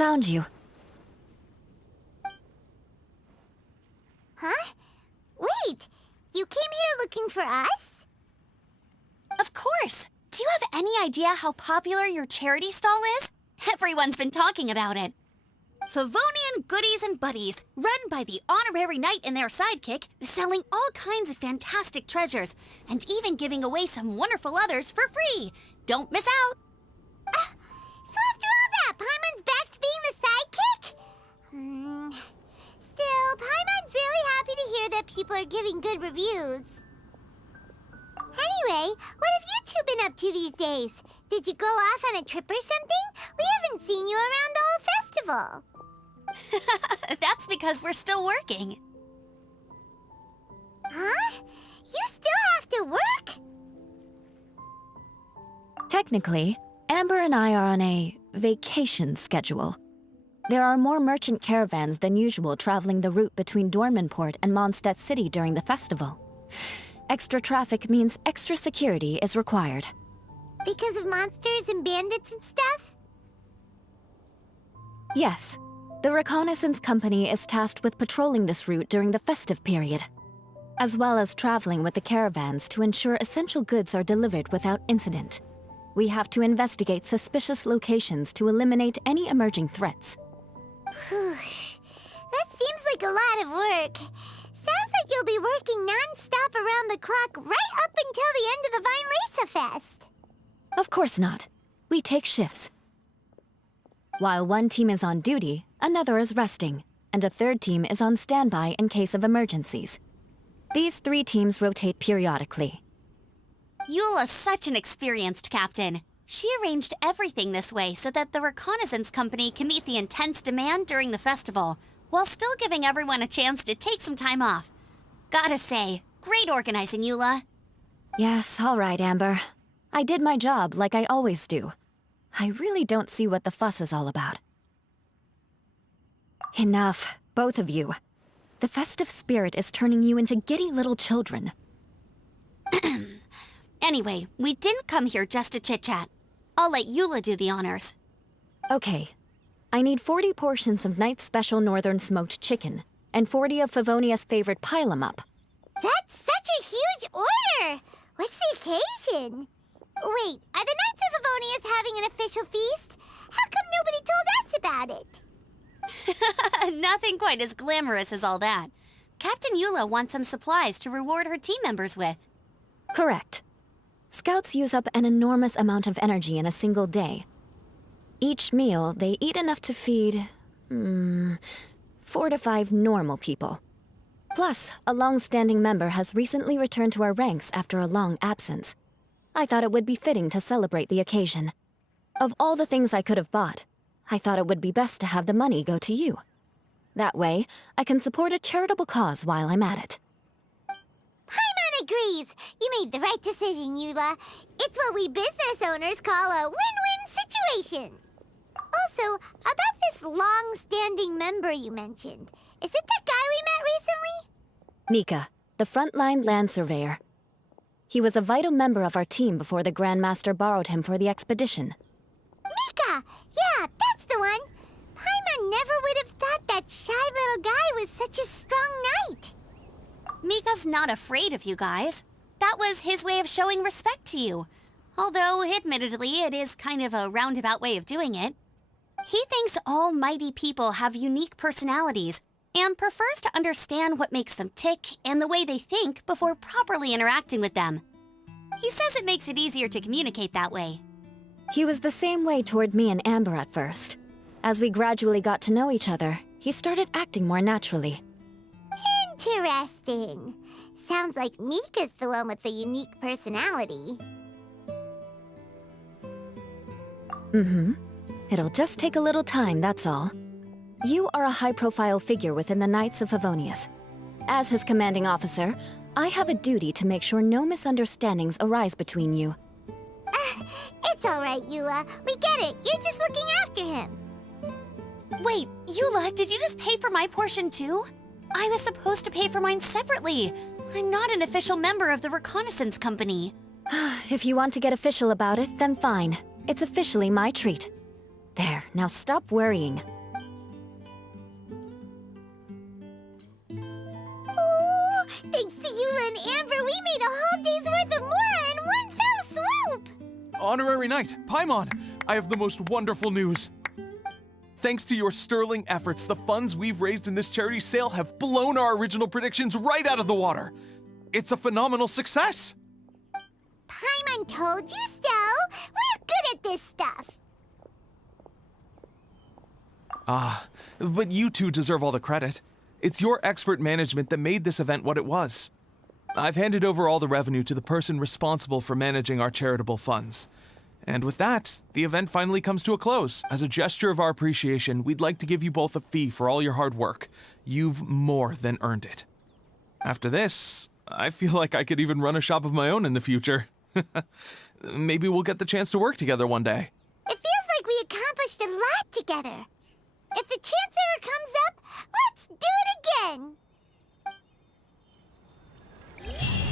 found you. Huh? Wait! You came here looking for us? Of course! Do you have any idea how popular your charity stall is? Everyone's been talking about it. Favonian Goodies and Buddies, run by the honorary knight and their sidekick, selling all kinds of fantastic treasures, and even giving away some wonderful others for free. Don't miss out! So after all that, Paimon's back to being the sidekick? Still, Paimon's really happy to hear that people are giving good reviews. Anyway, what have you two been up to these days? Did you go off on a trip or something? We haven't seen you around the whole festival. That's because we're still working. Huh? You still have to work? Technically, Amber and I are on a vacation schedule. There are more merchant caravans than usual traveling the route between Dormanport and Mondstadt City during the festival. Extra traffic means extra security is required. Because of monsters and bandits and stuff? Yes. The Reconnaissance Company is tasked with patrolling this route during the festive period, as well as traveling with the caravans to ensure essential goods are delivered without incident. We have to investigate suspicious locations to eliminate any emerging threats. Whew. That seems like a lot of work. Sounds like you'll be working non-stop around the clock right up until the end of the Vine Lisa Fest. Of course not. We take shifts. While one team is on duty, another is resting, and a third team is on standby in case of emergencies. These 3 teams rotate periodically. Eula's such an experienced captain. She arranged everything this way so that the Reconnaissance Company can meet the intense demand during the festival, while still giving everyone a chance to take some time off. Gotta say, great organizing, Eula. Yes, all right, Amber. I did my job like I always do. I really don't see what the fuss is all about. Enough, both of you. The festive spirit is turning you into giddy little children. Anyway, we didn't come here just to chit-chat. I'll let Eula do the honors. Okay. I need 40 portions of Knight's Special Northern Smoked Chicken, and 40 of Favonia's favorite pile-em-up. That's such a huge order! What's the occasion? Wait, are the Knights of Favonius having an official feast? How come nobody told us about it? Nothing quite as glamorous as all that. Captain Eula wants some supplies to reward her team members with. Correct. Scouts use up an enormous amount of energy in a single day. Each meal, they eat enough to feed, 4 to 5 normal people. Plus, a long-standing member has recently returned to our ranks after a long absence. I thought it would be fitting to celebrate the occasion. Of all the things I could have bought, I thought it would be best to have the money go to you. That way, I can support a charitable cause while I'm at it. Paimon agrees! You made the right decision, Eula. It's what we business owners call a win-win situation. Also, about this long-standing member you mentioned, is it the guy we met recently? Mika, the frontline land surveyor. He was a vital member of our team before the Grandmaster borrowed him for the expedition. Mika! Yeah, that's the one! Paimon never would have thought that shy little guy was such a strong knight. Mika's not afraid of you guys. That was his way of showing respect to you. Although, admittedly, it is kind of a roundabout way of doing it. He thinks all mighty people have unique personalities and prefers to understand what makes them tick and the way they think before properly interacting with them. He says it makes it easier to communicate that way. He was the same way toward me and Amber at first. As we gradually got to know each other, he started acting more naturally. Interesting. Sounds like Mika's the one with the unique personality. It'll just take a little time, that's all. You are a high-profile figure within the Knights of Favonius. As his commanding officer, I have a duty to make sure no misunderstandings arise between you. It's all right, Eula. We get it. You're just looking after him. Wait, Eula, did you just pay for my portion too? I was supposed to pay for mine separately. I'm not an official member of the Reconnaissance Company. If you want to get official about it, then fine. It's officially my treat. There, now stop worrying. and Amber, we made a whole day's worth of Mora in one fell swoop! Honorary Knight, Paimon, I have the most wonderful news. Thanks to your sterling efforts, the funds we've raised in this charity sale have blown our original predictions right out of the water. It's a phenomenal success! Paimon told you so! We're good at this stuff! But you two deserve all the credit. It's your expert management that made this event what it was. I've handed over all the revenue to the person responsible for managing our charitable funds. And with that, the event finally comes to a close. As a gesture of our appreciation, we'd like to give you both a fee for all your hard work. You've more than earned it. After this, I feel like I could even run a shop of my own in the future. Maybe we'll get the chance to work together one day. It feels like we accomplished a lot together. If the chance ever comes up, let's do it again! you.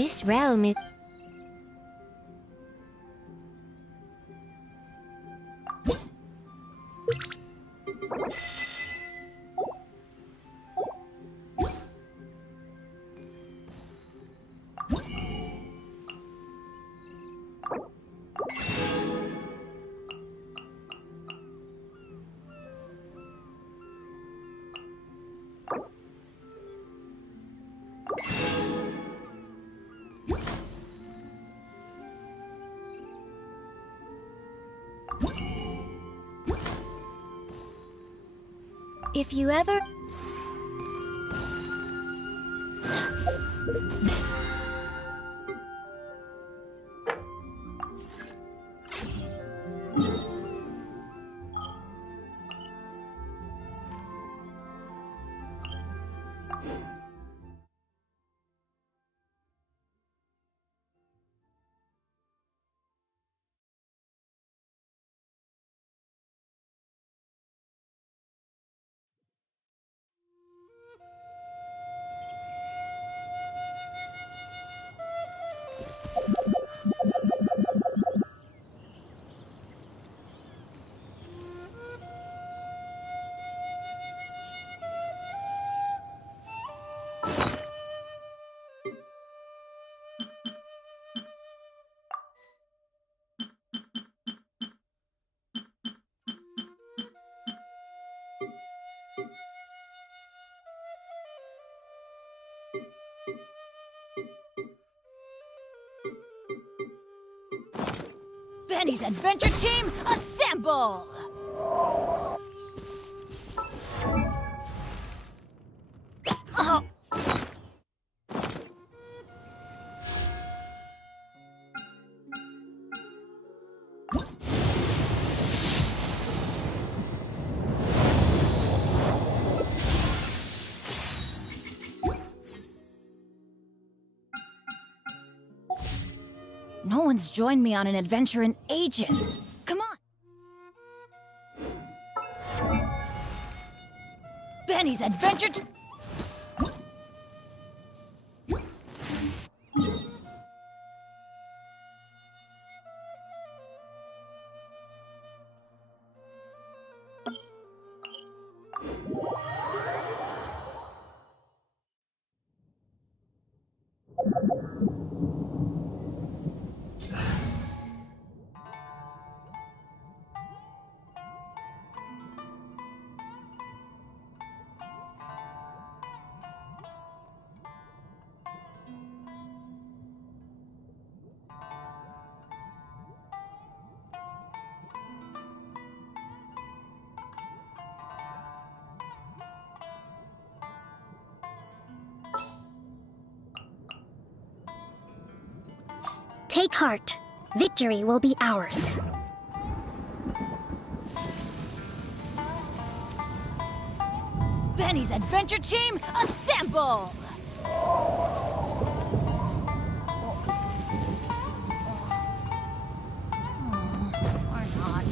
This realm is... If you ever... Benny's Adventure Team, assemble! Oh. No one's joined me on an adventure in ages. Come on! Benny's Adventure Take heart. Victory will be ours. Benny's Adventure Team, assemble! Or not.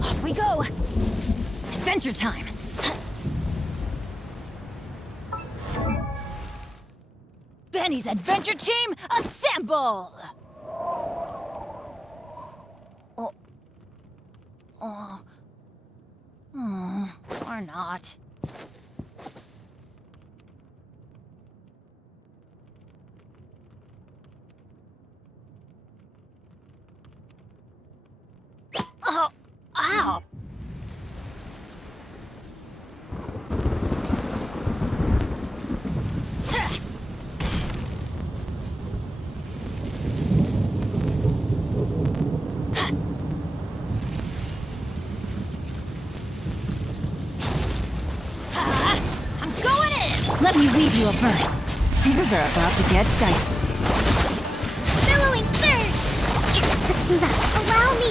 Off we go! Adventure time! Benny's Adventure Team, assemble! Or not. Oh, ow! give you a burst. Things are about to get dicey. Billowing surge! Let's move out. Allow me!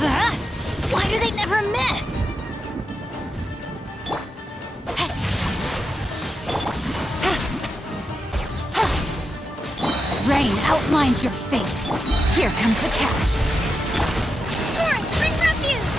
Huh? Why do they never miss? Rain outlines your fate. Here comes the catch. Torrent, bring refuge!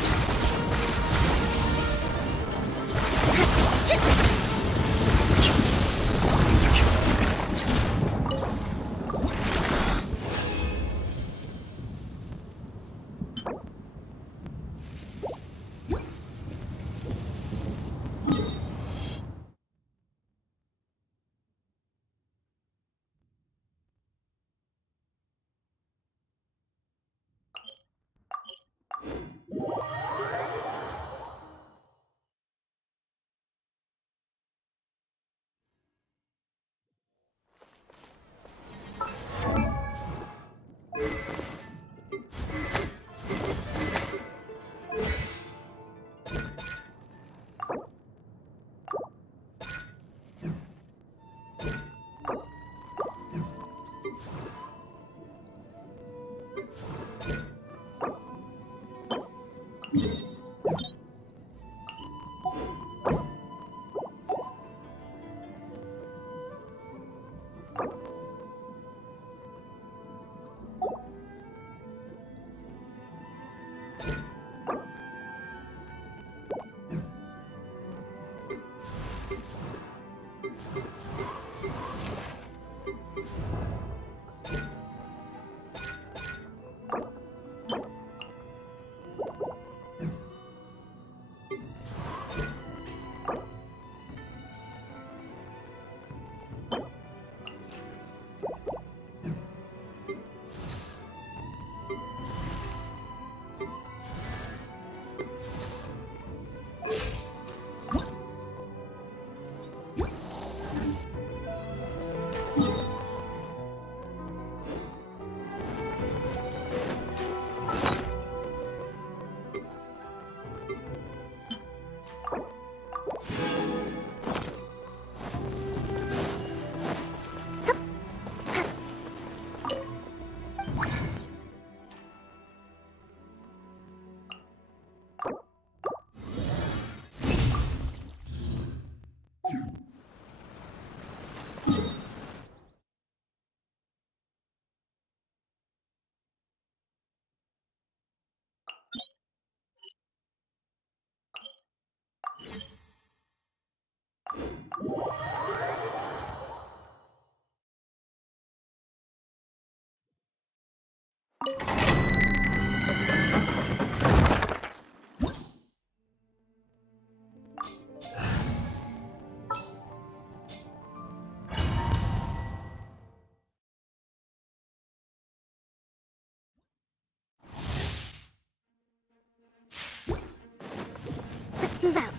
Let's move out.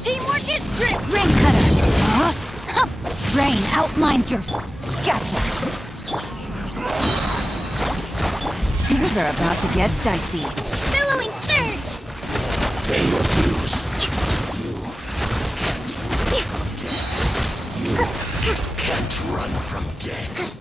Teamwork is strength! Rain cutter! Huh? Rain outlines your... Gotcha! Things are about to get dicey. Billowing surge! Pay your dues. You can't run from death.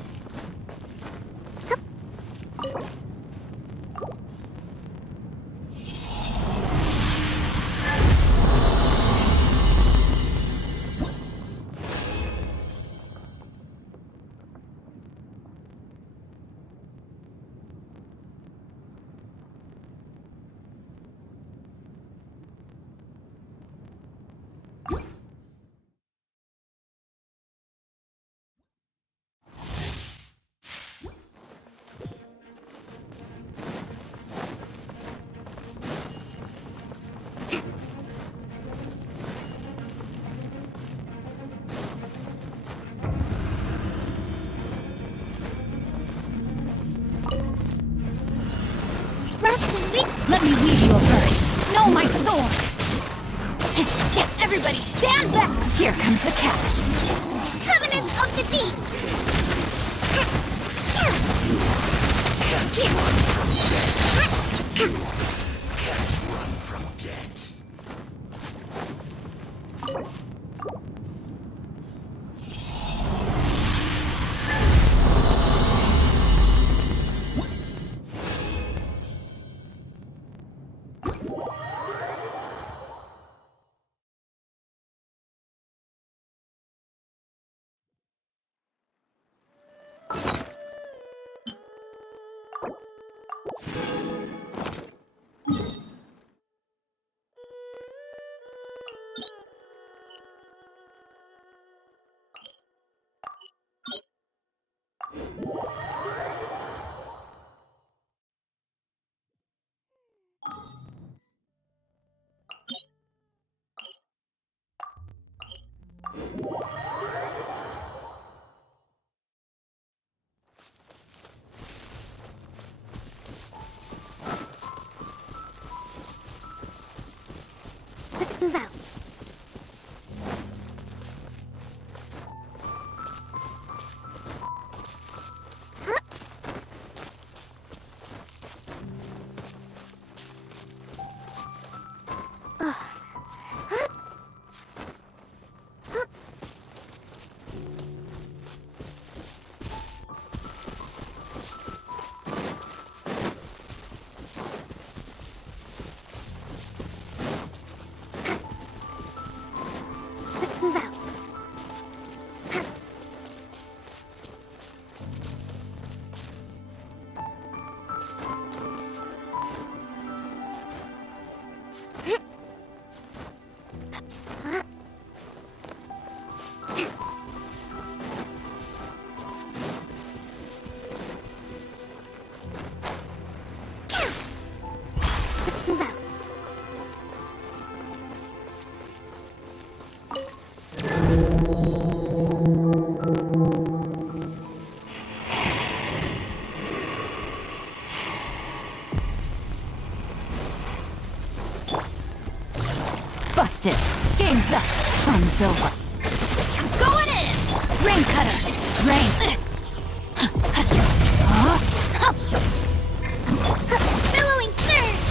Get everybody, stand back! Here comes the catch. Covenant of the Deep! Can't run from death. Can't run from death. Let's move out. Let's move out. Let's move out. Busted. Game's up. Fun's over. Going in! Rain cutter! Rain! Billowing surge!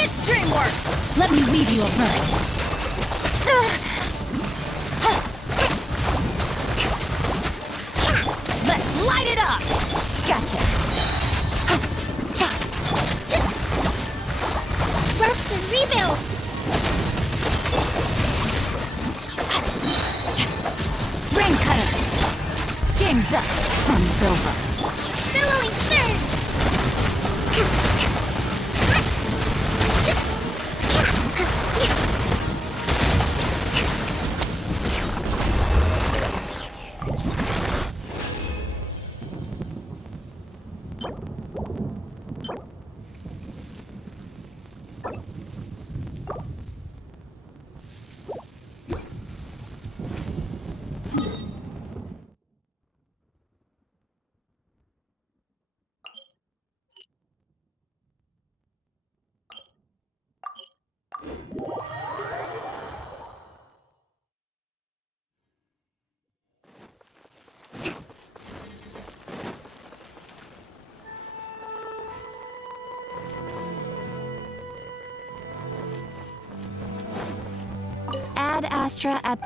This dream work! Let me weave you a verse. Let's light it up! Gotcha. Rest and rebuild! Rain cutter! Game's up. Fun's over. Billowing surge! Ad Astra Ep.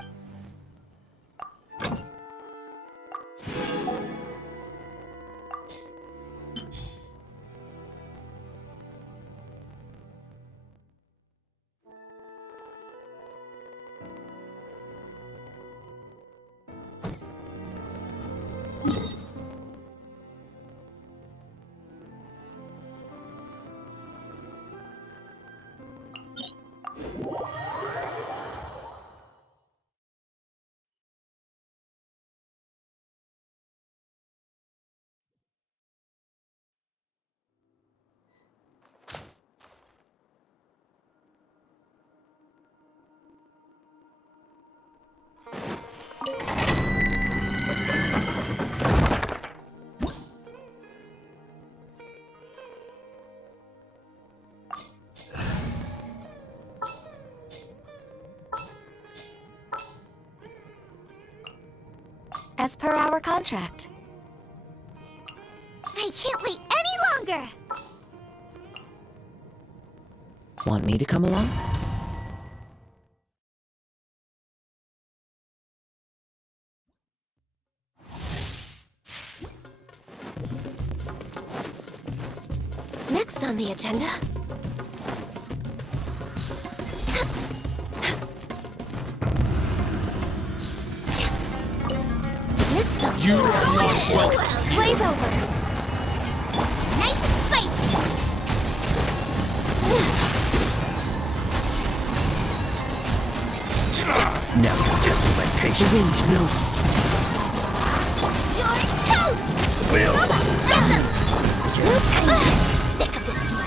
As per our contract. I can't wait any longer! Want me to come along? Next on the agenda. Next up. You are not welcome. Blaze over. Nice and spicy! Now you're testing my patience. The wind knows me. You're toast! Will. Sick of this one.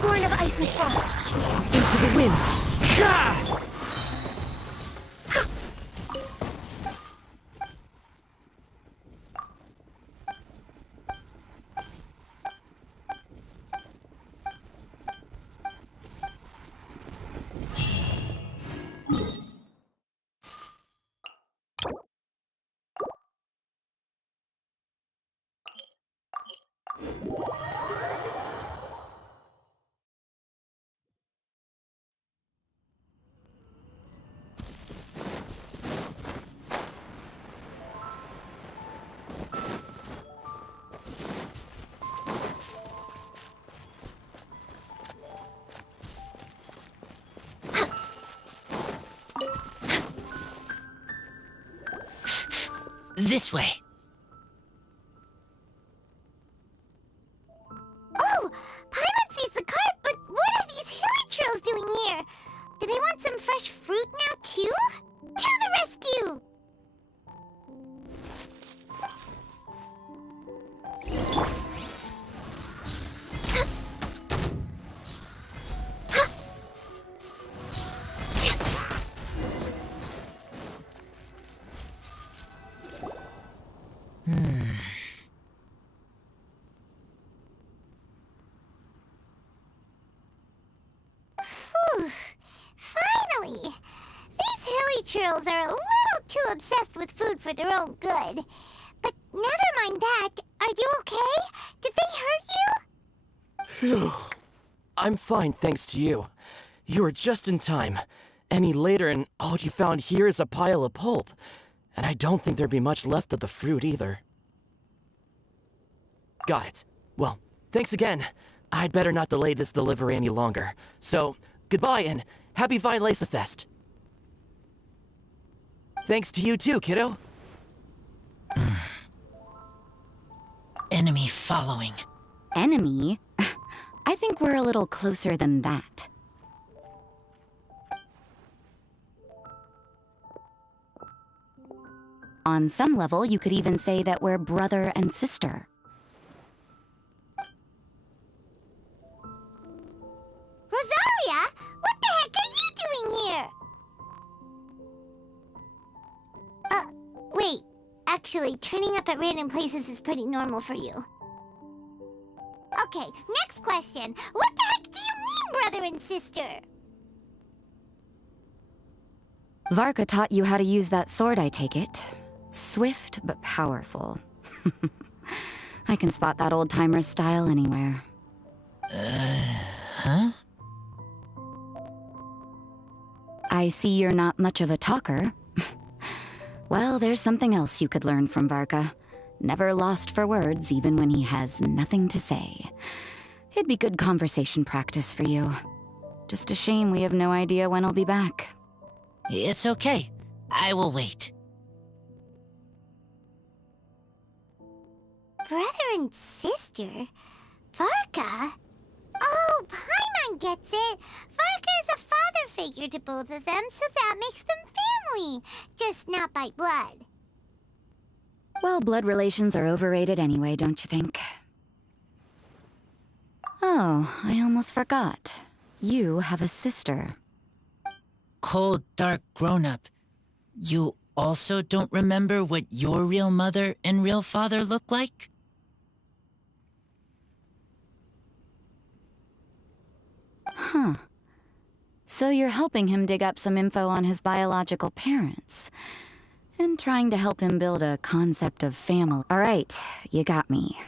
Born of ice and frost. Into the wind. This way. fruit now, too? To the rescue! Whew. Finally! These hilly churls are a little too obsessed with food for their own good. But never mind that. Are you okay? Did they hurt you? Phew. I'm fine, thanks to you. You were just in time. Any later and all you found here is a pile of pulp. And I don't think there'd be much left of the fruit either. Got it. Well, thanks again. I'd better not delay this delivery any longer. So, goodbye and happy Vine Lace-a-Fest. Thanks to you too, kiddo. Enemy following. Enemy? I think we're a little closer than that. On some level, you could even say that we're brother and sister. Rosaria? What the heck are you doing here? Wait. Actually, turning up at random places is pretty normal for you. Okay, next question. What the heck do you mean, brother and sister? Varka taught you how to use that sword, I take it. Swift but powerful. I can spot that old-timer's style anywhere. Huh? I see you're not much of a talker. Well, there's something else you could learn from Varka. Never lost for words, even when he has nothing to say. It'd be good conversation practice for you. Just a shame we have no idea when he'll be back. It's okay. I will wait. Brother and sister? Varka? Oh, Paimon gets it. Varka is a father figure to both of them, so that makes them family. Just not by blood. Well, blood relations are overrated anyway, don't you think? Oh, I almost forgot. You have a sister. Cold, dark grown-up. You also don't remember what your real mother and real father look like? Huh. So you're helping him dig up some info on his biological parents. And trying to help him build a concept of family. All right, you got me.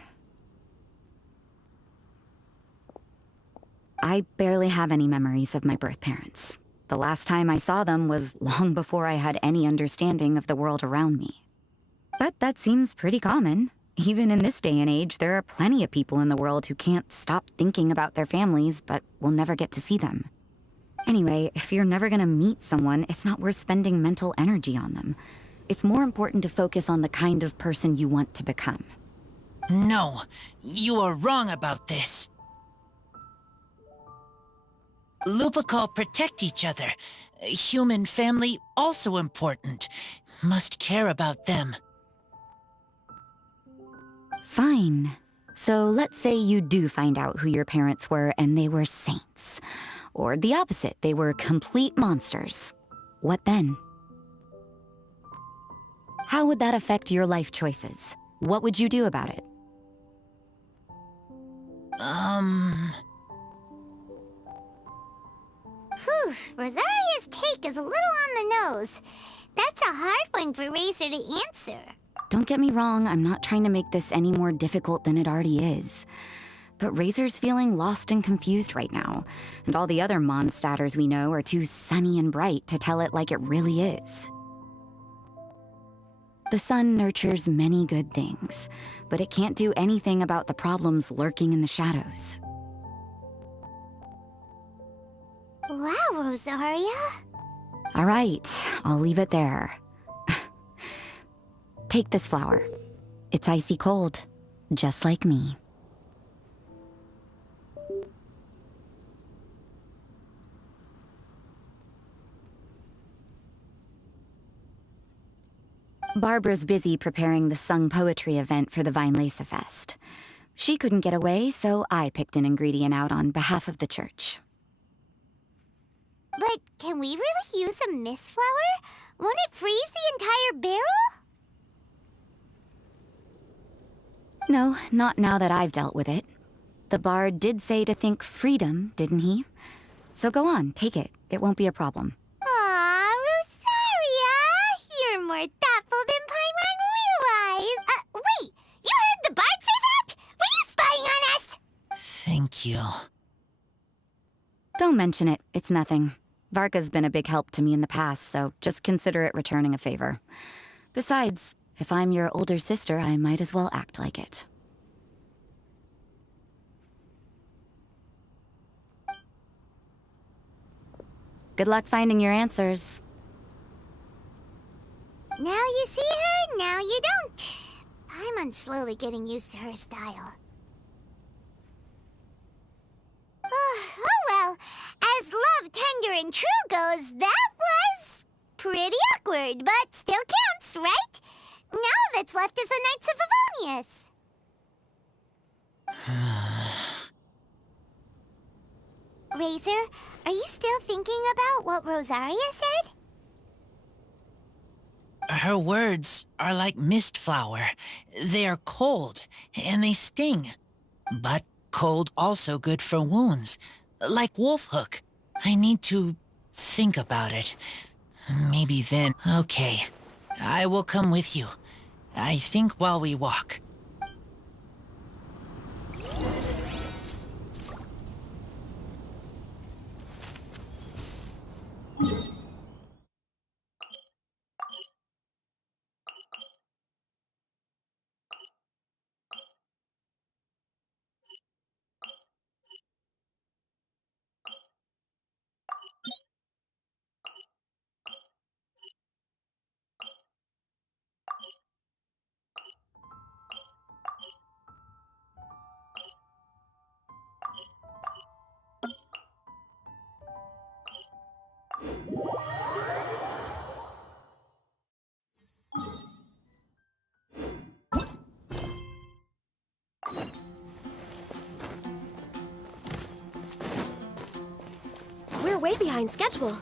I barely have any memories of my birth parents. The last time I saw them was long before I had any understanding of the world around me. But that seems pretty common. Even in this day and age, there are plenty of people in the world who can't stop thinking about their families, but will never get to see them. Anyway, if you're never gonna meet someone, it's not worth spending mental energy on them. It's more important to focus on the kind of person you want to become. No, you are wrong about this. Lupical protect each other. Human family also important. Must care about them. Fine. So let's say you do find out who your parents were and they were saints. Or the opposite, they were complete monsters. What then? How would that affect your life choices? What would you do about it? Whew, Rosaria's take is a little on the nose. That's a hard one for Razor to answer. Don't get me wrong, I'm not trying to make this any more difficult than it already is. But Razor's feeling lost and confused right now, and all the other Mondstadters we know are too sunny and bright to tell it like it really is. The sun nurtures many good things, but it can't do anything about the problems lurking in the shadows. Wow, Rosaria. All right, I'll leave it there. Take this flower. It's icy cold, just like me. Barbara's busy preparing the sung poetry event for the Weinlese Fest. She couldn't get away, so I picked an ingredient out on behalf of the church. But can we really use a mist flower? Won't it freeze the entire barrel? No, not now that I've dealt with it. The bard did say to think freedom, didn't he? So go on, take it. It won't be a problem. Aw, Rosaria! You're more thoughtful than Paimon realized. Wait! You heard the bard say that? Were you spying on us? Thank you. Don't mention it. It's nothing. Varka's been a big help to me in the past, so just consider it returning a favor. Besides, if I'm your older sister, I might as well act like it. Good luck finding your answers. Now you see her, now you don't. Paimon's slowly getting used to her style. Oh well, as love, tender, and true goes, that was pretty awkward, but still counts, right? Now that's left is the Knights of Favonius. Razor, are you still thinking about what Rosaria said? Her words are like mist flower. They are cold, and they sting. But cold also good for wounds, like wolf hook. I need to think about it. Maybe then... Okay, I will come with you. I think while we walk. We're way behind schedule.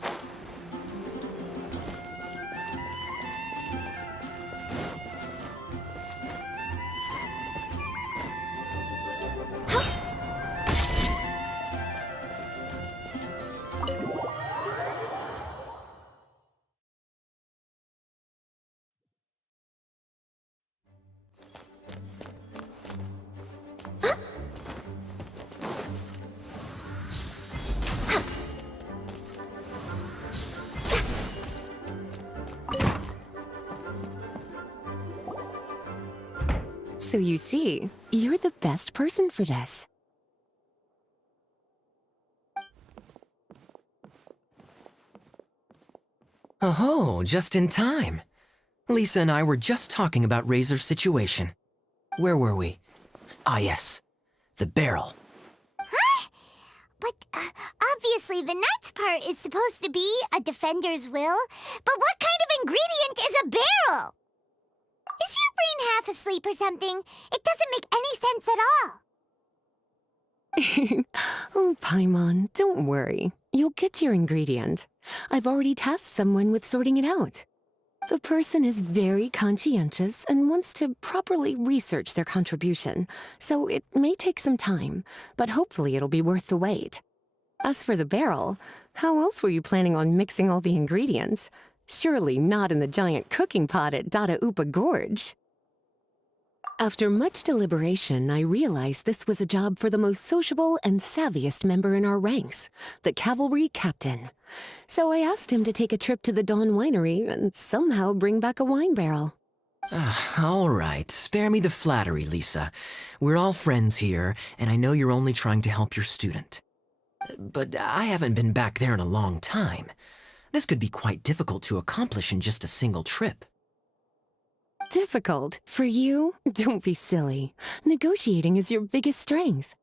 So you see, you're the best person for this. Oh, just in time. Lisa and I were just talking about Razor's situation. Where were we? Ah, yes. The barrel. Huh? But obviously the Knights part is supposed to be a defender's will. But what kind of ingredient is a barrel? Is your brain half asleep or something? It doesn't make any sense at all. Oh, Paimon, don't worry. You'll get your ingredient. I've already tasked someone with sorting it out. The person is very conscientious and wants to properly research their contribution, so it may take some time, but hopefully it'll be worth the wait. As for the barrel, how else were you planning on mixing all the ingredients? Surely not in the giant cooking pot at Dada Upa Gorge. After much deliberation, I realized this was a job for the most sociable and savviest member in our ranks, the cavalry captain. So I asked him to take a trip to the Dawn Winery and somehow bring back a wine barrel. All right, spare me the flattery, Lisa. We're all friends here, and I know you're only trying to help your student. But I haven't been back there in a long time. This could be quite difficult to accomplish in just a single trip. Difficult? For you? Don't be silly. Negotiating is your biggest strength.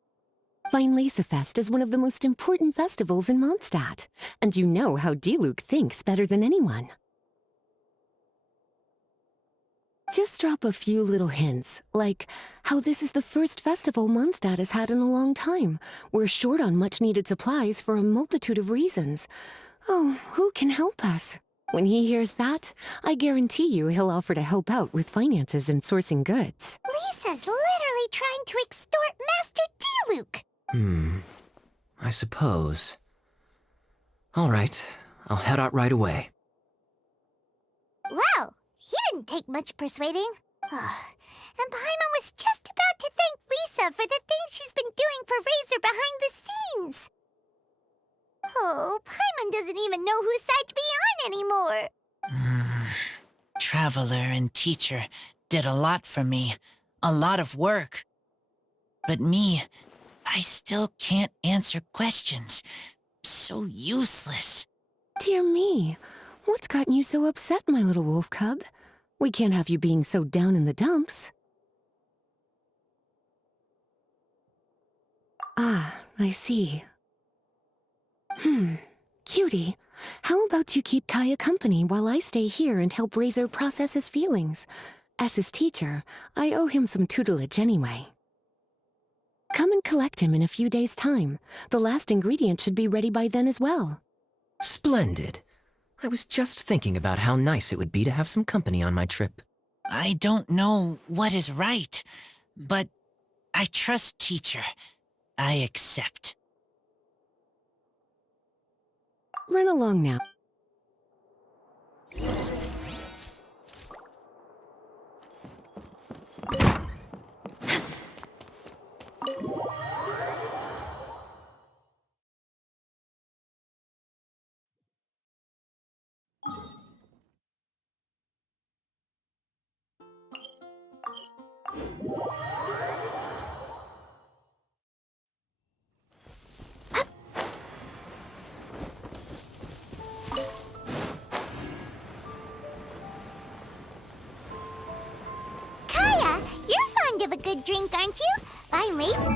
Weinlese Fest is one of the most important festivals in Mondstadt, and you know how Diluc thinks better than anyone. Just drop a few little hints, like how this is the first festival Mondstadt has had in a long time. We're short on much-needed supplies for a multitude of reasons. Oh, who can help us? When he hears that, I guarantee you he'll offer to help out with finances and sourcing goods. Lisa's literally trying to extort Master D-Luke. I suppose. All right, I'll head out right away. Wow, he didn't take much persuading. And Paimon was just about to thank Lisa for the things she's been doing for Razor behind the scenes. Oh, Paimon doesn't even know whose side to be on anymore. Traveler and teacher did a lot for me. A lot of work. But me, I still can't answer questions. So useless. Dear me, what's gotten you so upset, my little wolf cub? We can't have you being so down in the dumps. Ah, I see. Cutie, how about you keep Kaya company while I stay here and help Razor process his feelings? As his teacher, I owe him some tutelage anyway. Come and collect him in a few days' time. The last ingredient should be ready by then as well. Splendid. I was just thinking about how nice it would be to have some company on my trip. I don't know what is right, but I trust teacher. I accept. Run along now. Kaya, you're fond of a good drink, aren't you? Fine, Liz.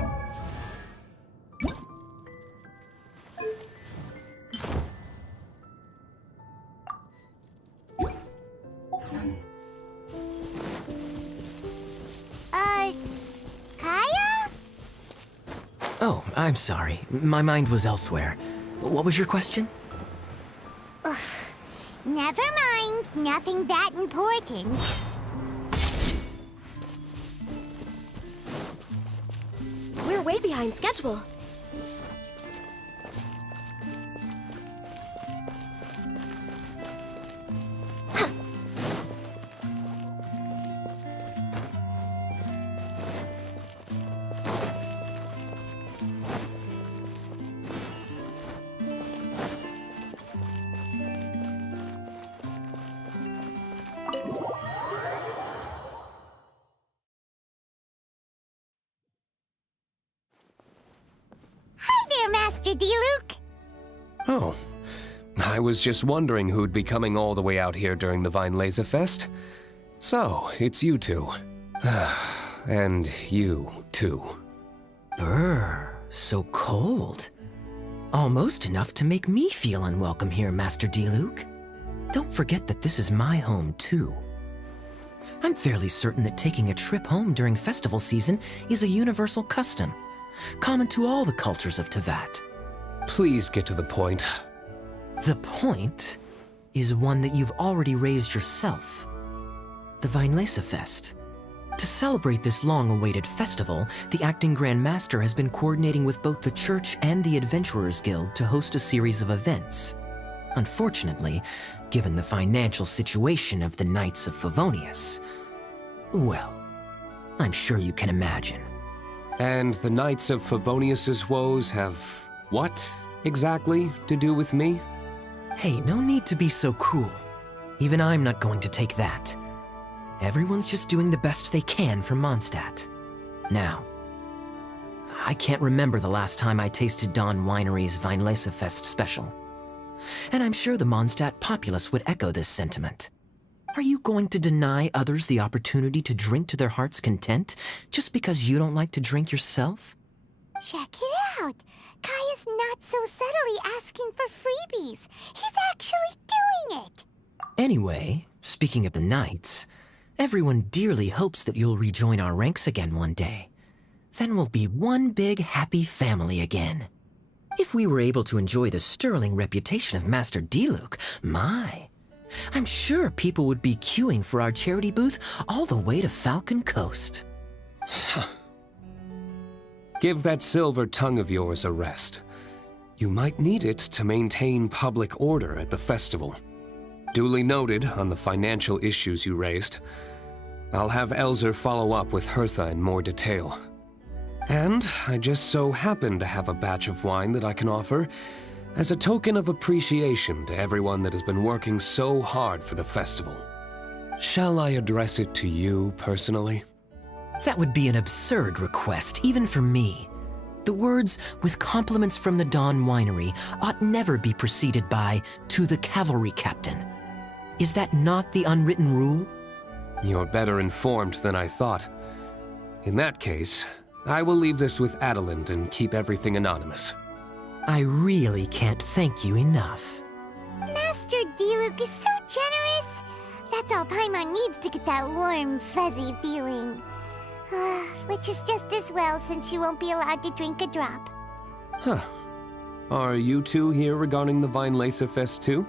Kaya? Oh, I'm sorry. My mind was elsewhere. What was your question? Never mind. Nothing that important. We're way behind schedule. Hi there, Master D-Luke. Oh, I was just wondering who'd be coming all the way out here during the Vine Laser Fest. So, it's you two. And you, too. Brr, so cold. Almost enough to make me feel unwelcome here, Master D-Luke. Don't forget that this is my home, too. I'm fairly certain that taking a trip home during festival season is a universal custom, common to all the cultures of Teyvat. Please get to the point. The point is one that you've already raised yourself. The Vinelesa Fest. To celebrate this long-awaited festival, the Acting Grand Master has been coordinating with both the Church and the Adventurers Guild to host a series of events. Unfortunately, given the financial situation of the Knights of Favonius, well, I'm sure you can imagine. And the Knights of Favonius's woes have what, exactly, to do with me? Hey, no need to be so cruel. Even I'm not going to take that. Everyone's just doing the best they can for Mondstadt. Now, I can't remember the last time I tasted Dawn Winery's Vinelesa Fest special. And I'm sure the Mondstadt populace would echo this sentiment. Are you going to deny others the opportunity to drink to their heart's content just because you don't like to drink yourself? Check it out. Kaya's not so subtly asking for freebies. He's actually doing it. Anyway, speaking of the Knights, Everyone dearly hopes that you'll rejoin our ranks again one day. Then we'll be one big happy family again. If we were able to enjoy the sterling reputation of Master Diluc, my, I'm sure people would be queuing for our charity booth all the way to Falcon Coast. Give that silver tongue of yours a rest. You might need it to maintain public order at the festival. Duly noted on the financial issues you raised. I'll have Elzer follow up with Hertha in more detail. And I just so happen to have a batch of wine that I can offer as a token of appreciation to everyone that has been working so hard for the festival. Shall I address it to you personally? That would be an absurd request, even for me. The words, "with compliments from the Dawn Winery," ought never be preceded by, "to the cavalry captain." Is that not the unwritten rule? You're better informed than I thought. In that case, I will leave this with Adelind and keep everything anonymous. I really can't thank you enough. Master Diluc is so generous. That's all Paimon needs to get that warm, fuzzy feeling. Which is just as well since she won't be allowed to drink a drop. Huh. Are you two here regarding the Vine Laser Fest too?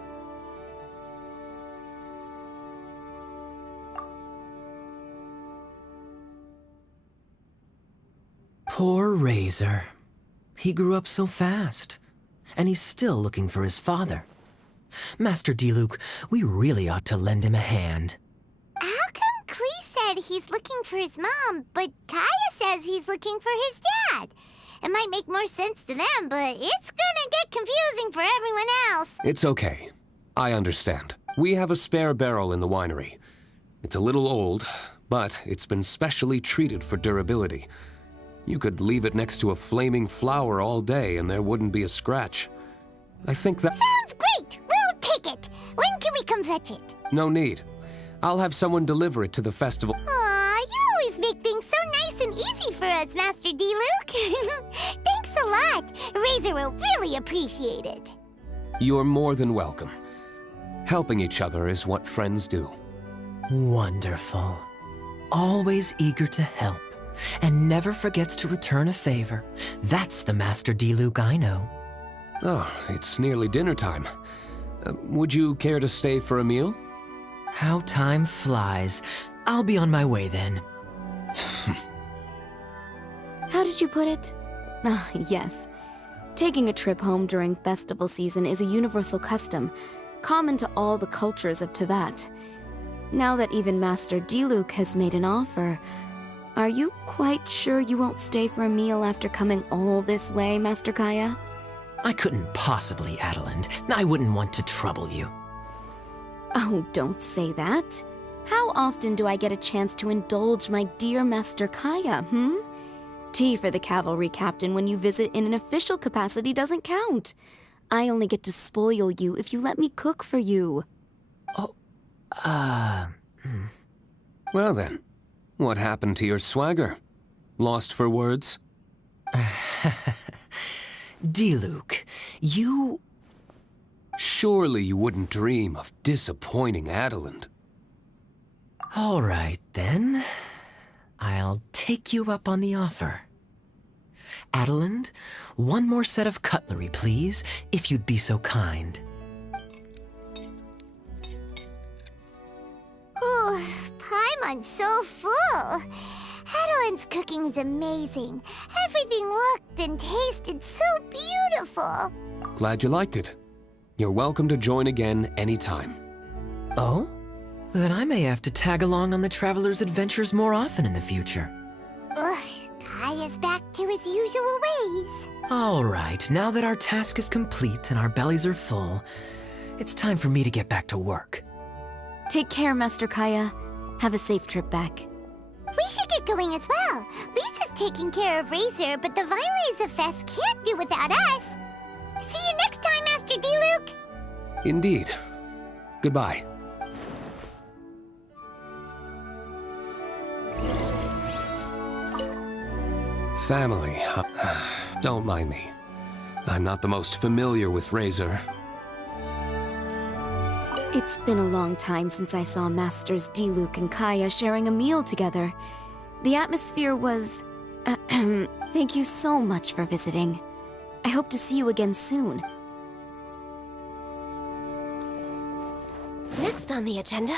Poor Razor. He grew up so fast, and he's still looking for his father. Master Diluc, we really ought to lend him a hand. How come Klee said he's looking for his mom, but Kaya says he's looking for his dad? It might make more sense to them, but it's gonna get confusing for everyone else. It's okay. I understand. We have a spare barrel in the winery. It's a little old, but it's been specially treated for durability. You could leave it next to a flaming flower all day and there wouldn't be a scratch. I think that— Sounds great! We'll take it! When can we come fetch it? No need. I'll have someone deliver it to the festival. Aw, you always make things so nice and easy for us, Master Diluc. Thanks a lot. Razor will really appreciate it. You're more than welcome. Helping each other is what friends do. Wonderful. Always eager to help, and never forgets to return a favor. That's the Master Diluc I know. Oh, it's nearly dinner time. Would you care to stay for a meal? How time flies. I'll be on my way then. How did you put it? Ah, yes. Taking a trip home during festival season is a universal custom, common to all the cultures of Teyvat. Now that even Master Diluc has made an offer, are you quite sure you won't stay for a meal after coming all this way, Master Kaya? I couldn't possibly, Adelind. I wouldn't want to trouble you. Oh, don't say that. How often do I get a chance to indulge my dear Master Kaya, Tea for the cavalry captain when you visit in an official capacity doesn't count. I only get to spoil you if you let me cook for you. Well then, what happened to your swagger? Lost for words? Diluc, you... Surely you wouldn't dream of disappointing Adelind. All right, then. I'll take you up on the offer. Adelind, one more set of cutlery, please, if you'd be so kind. Ooh, Paimon's so full. Adelind's cooking is amazing. Everything looked and tasted so beautiful. Glad you liked it. You're welcome to join again anytime. Oh? Then I may have to tag along on the Traveler's adventures more often in the future. Ugh, Kaya's back to his usual ways. All right, now that our task is complete and our bellies are full, it's time for me to get back to work. Take care, Master Kaya. Have a safe trip back. We should get going as well. Lisa's taking care of Razor, but the Vine Fest can't do without us. See you next time, Master Diluc! Indeed. Goodbye. Family. Don't mind me. I'm not the most familiar with Razor. It's been a long time since I saw Masters Diluc and Kaya sharing a meal together. The atmosphere was... Thank you so much for visiting. I hope to see you again soon. Next on the agenda...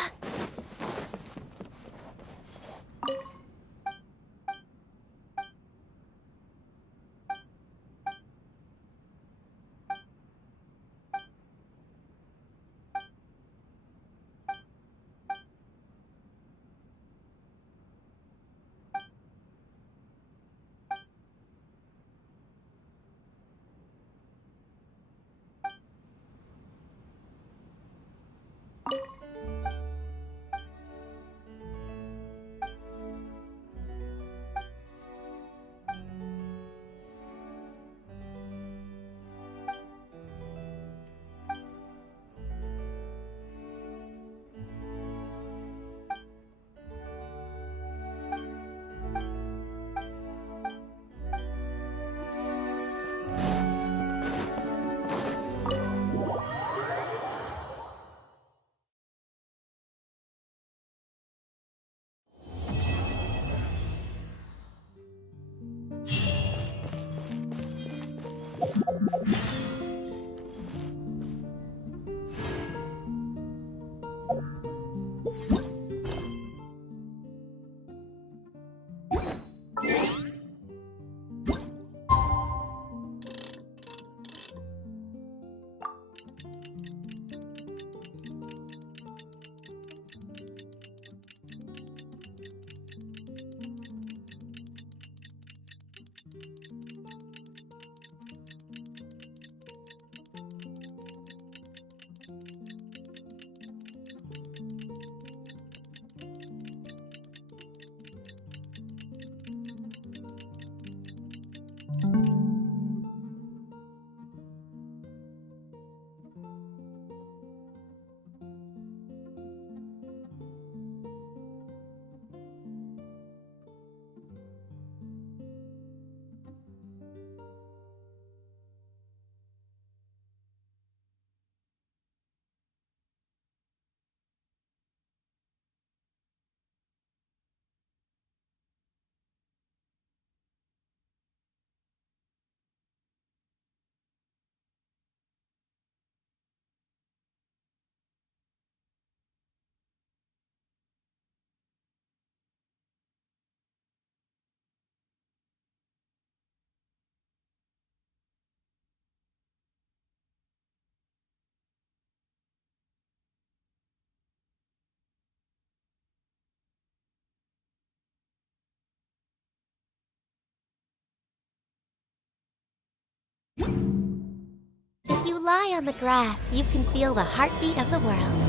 If you lie on the grass, you can feel the heartbeat of the world.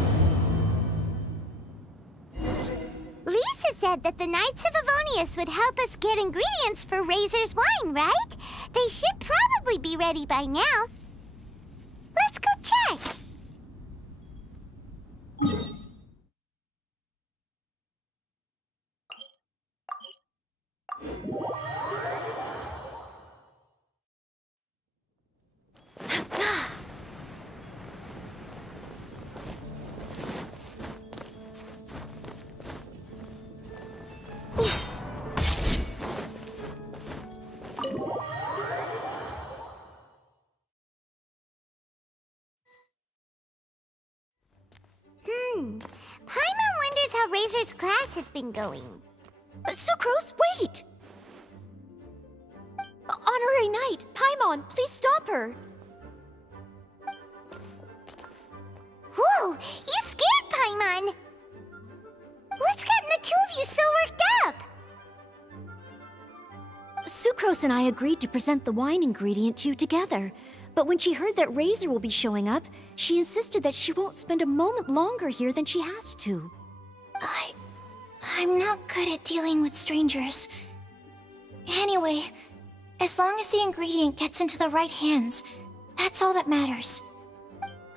Lisa said that the Knights of Avonius would help us get ingredients for Razor's wine, right? They should probably be ready by now. Let's go check. Paimon wonders how Razor's class has been going. Sucrose, wait! Honorary Knight, Paimon, please stop her! Whoa, you scared Paimon! What's gotten the two of you so worked up? Sucrose and I agreed to present the wine ingredient to you together. But when she heard that Razor will be showing up, she insisted that she won't spend a moment longer here than she has to. I'm not good at dealing with strangers. Anyway, as long as the ingredient gets into the right hands, that's all that matters.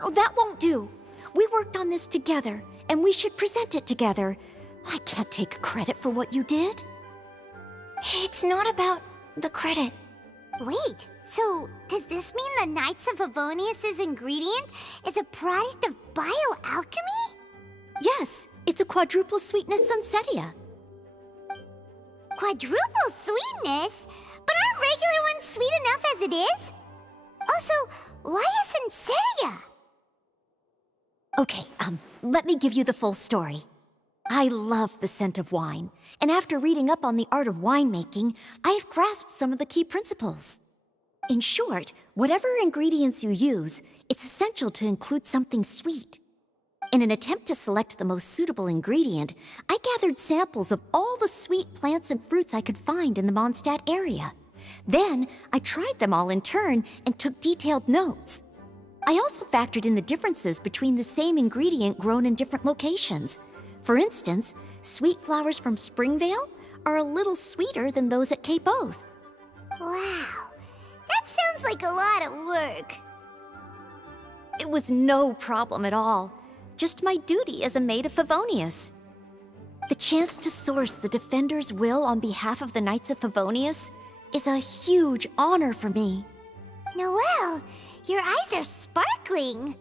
Oh, that won't do. We worked on this together, and we should present it together. I can't take credit for what you did. It's not about the credit. Wait, so does this mean the Knights of Avonius' ingredient is a product of bioalchemy? It's a quadruple sweetness sunsetia. Quadruple sweetness? But aren't regular ones sweet enough as it is? Also, why a sunsetia? Okay, let me give you the full story. I love the scent of wine, and after reading up on the art of winemaking, I've grasped some of the key principles. In short, whatever ingredients you use, it's essential to include something sweet. In an attempt to select the most suitable ingredient, I gathered samples of all the sweet plants and fruits I could find in the Mondstadt area. Then, I tried them all in turn and took detailed notes. I also factored in the differences between the same ingredient grown in different locations. For instance, sweet flowers from Springvale are a little sweeter than those at Cape Oath. Wow, that sounds like a lot of work. It was no problem at all. Just my duty as a maid of Favonius. The chance to source the Defender's will on behalf of the Knights of Favonius is a huge honor for me. Noelle, your eyes are sparkling.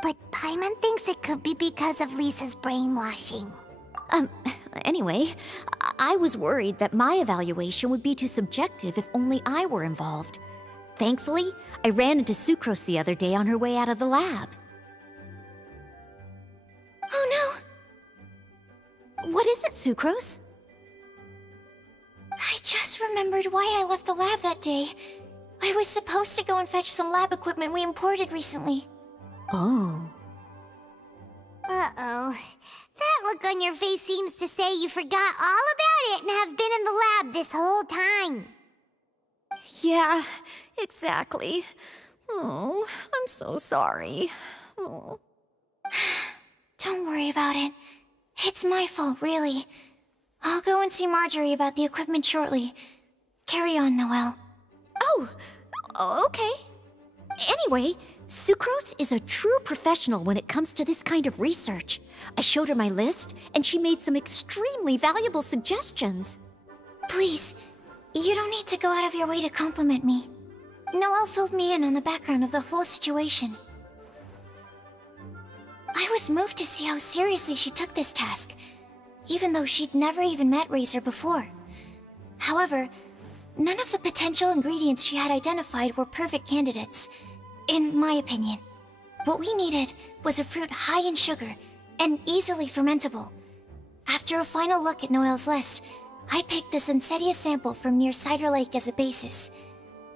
But Paimon thinks it could be because of Lisa's brainwashing. Anyway, I was worried that my evaluation would be too subjective if only I were involved. Thankfully, I ran into Sucrose the other day on her way out of the lab. Oh no! What is it, Sucrose? I just remembered why I left the lab that day. I was supposed to go and fetch some lab equipment we imported recently. Oh. Uh-oh. That look on your face seems to say you forgot all about it and have been in the lab this whole time. Yeah, exactly. Oh, I'm so sorry. Oh. Don't worry about it. It's my fault, really. I'll go and see Marjorie about the equipment shortly. Carry on, Noelle. Oh, okay. Anyway, Sucrose is a true professional when it comes to this kind of research. I showed her my list, and she made some extremely valuable suggestions. Please, you don't need to go out of your way to compliment me. Noelle filled me in on the background of the whole situation. I was moved to see how seriously she took this task, even though she'd never even met Razor before. However, none of the potential ingredients she had identified were perfect candidates, in my opinion. What we needed was a fruit high in sugar and easily fermentable. After a final look at Noelle's list, I picked the Sunsetia sample from near Cider Lake as a basis,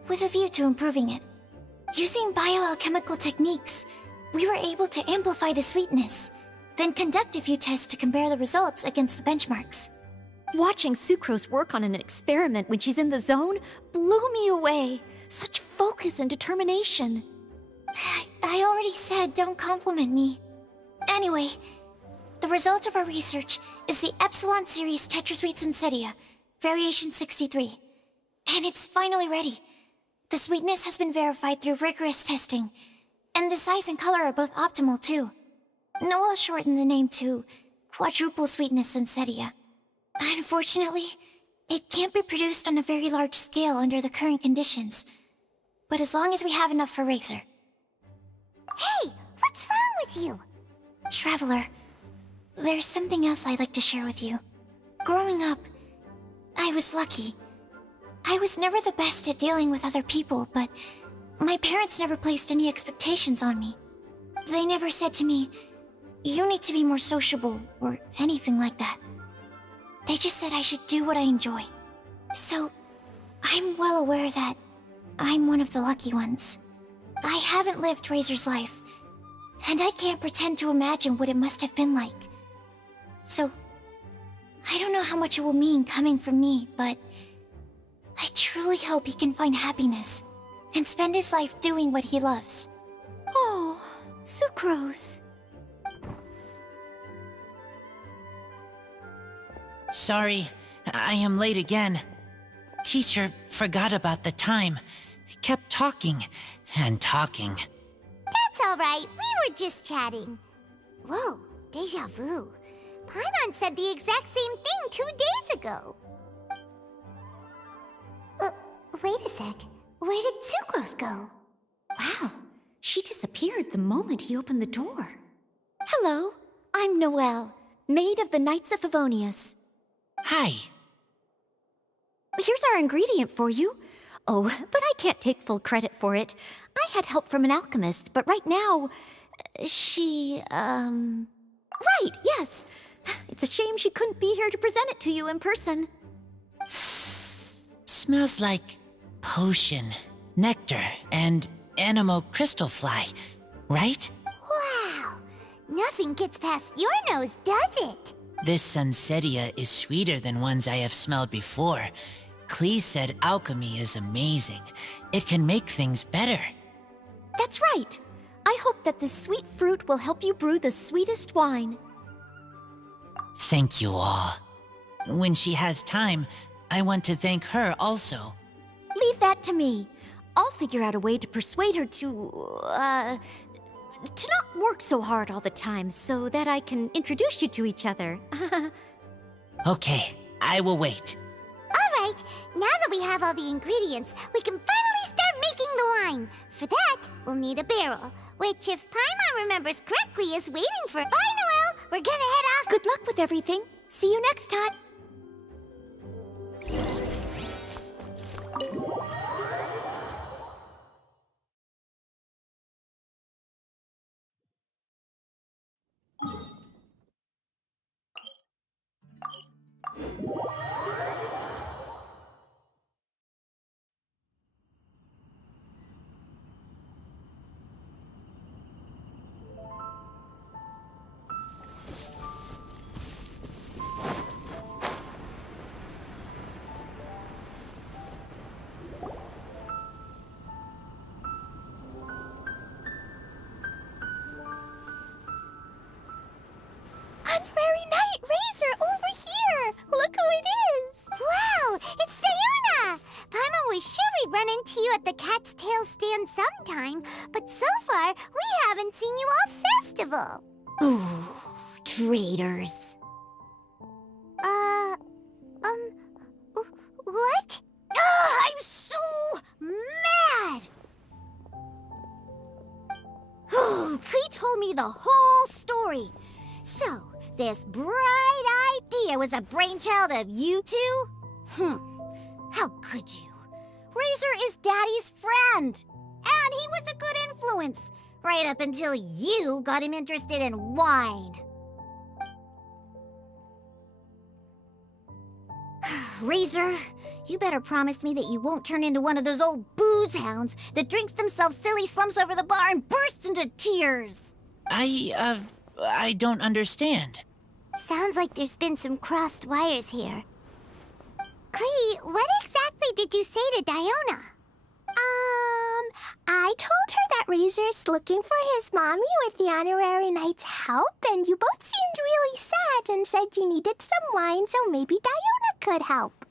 with a view to improving it. Using bioalchemical techniques, we were able to amplify the sweetness, then conduct a few tests to compare the results against the benchmarks. Watching Sucrose work on an experiment when she's in the zone blew me away. Such focus and determination. I already said don't compliment me. Anyway, the result of our research is the Epsilon Series Tetrasweet Sunsetia, Variation 63. And it's finally ready. The sweetness has been verified through rigorous testing, and the size and color are both optimal too. Noelle shortened the name to Quadruple Sweetness Sunsetia. Unfortunately, it can't be produced on a very large scale under the current conditions. But as long as we have enough for Razor. Hey, what's wrong with you? Traveler, there's something else I'd like to share with you. Growing up, I was lucky. I was never the best at dealing with other people, but my parents never placed any expectations on me. They never said to me, "You need to be more sociable," or anything like that. They just said I should do what I enjoy. So, I'm well aware that I'm one of the lucky ones. I haven't lived Razor's life, and I can't pretend to imagine what it must have been like. So, I don't know how much it will mean coming from me, but I truly hope he can find happiness and spend his life doing what he loves. Oh, Sucrose. Sorry, I am late again. Teacher forgot about the time. Kept talking and talking. That's all right. We were just chatting. Whoa, deja vu. Paimon said the exact same thing 2 days ago. Wait a sec. Where did Sucrose go? Wow, she disappeared the moment he opened the door. Hello, I'm Noelle Maid of the Knights of Favonius. Hi. Here's our ingredient for you. Oh, but I can't take full credit for it. I had help from an alchemist, but right now, Right, yes. It's a shame she couldn't be here to present it to you in person. Smells like potion, nectar, and anemo crystal fly, right? Wow! Nothing gets past your nose, does it? This sunsetia is sweeter than ones I have smelled before. Clee said alchemy is amazing. It can make things better. That's right. I hope that this sweet fruit will help you brew the sweetest wine. Thank you all. When she has time, I want to thank her also. Leave that to me. I'll figure out a way to persuade her to not work so hard all the time so that I can introduce you to each other. Okay, I will wait. All right, now that we have all the ingredients, we can finally start making the wine. For that, we'll need a barrel, which, if Paimon remembers correctly, is waiting for... Bye, Noelle! We're gonna head off... Good luck with everything. See you next time. Honorary Knight Razor over here! Look who it is! Wow, it's Diona! Paimon was sure we'd run into you at the Cat's Tail stand sometime, but so far, we haven't seen you all festival. Ooh, traitors. What? I'm so mad! Cree told me the whole story. So, this bright idea was a brainchild of you two? How could you? Razor is Daddy's friend. And he was a good influence. Right up until you got him interested in wine. Razor, you better promise me that you won't turn into one of those old booze hounds that drinks themselves silly, slumps over the bar, and bursts into tears. I don't understand. Sounds like there's been some crossed wires here. Clee, what exactly did you say to Diona? I told her that Razor's looking for his mommy with the Honorary Knight's help, and you both seemed really sad and said you needed some wine, so maybe Diona could help.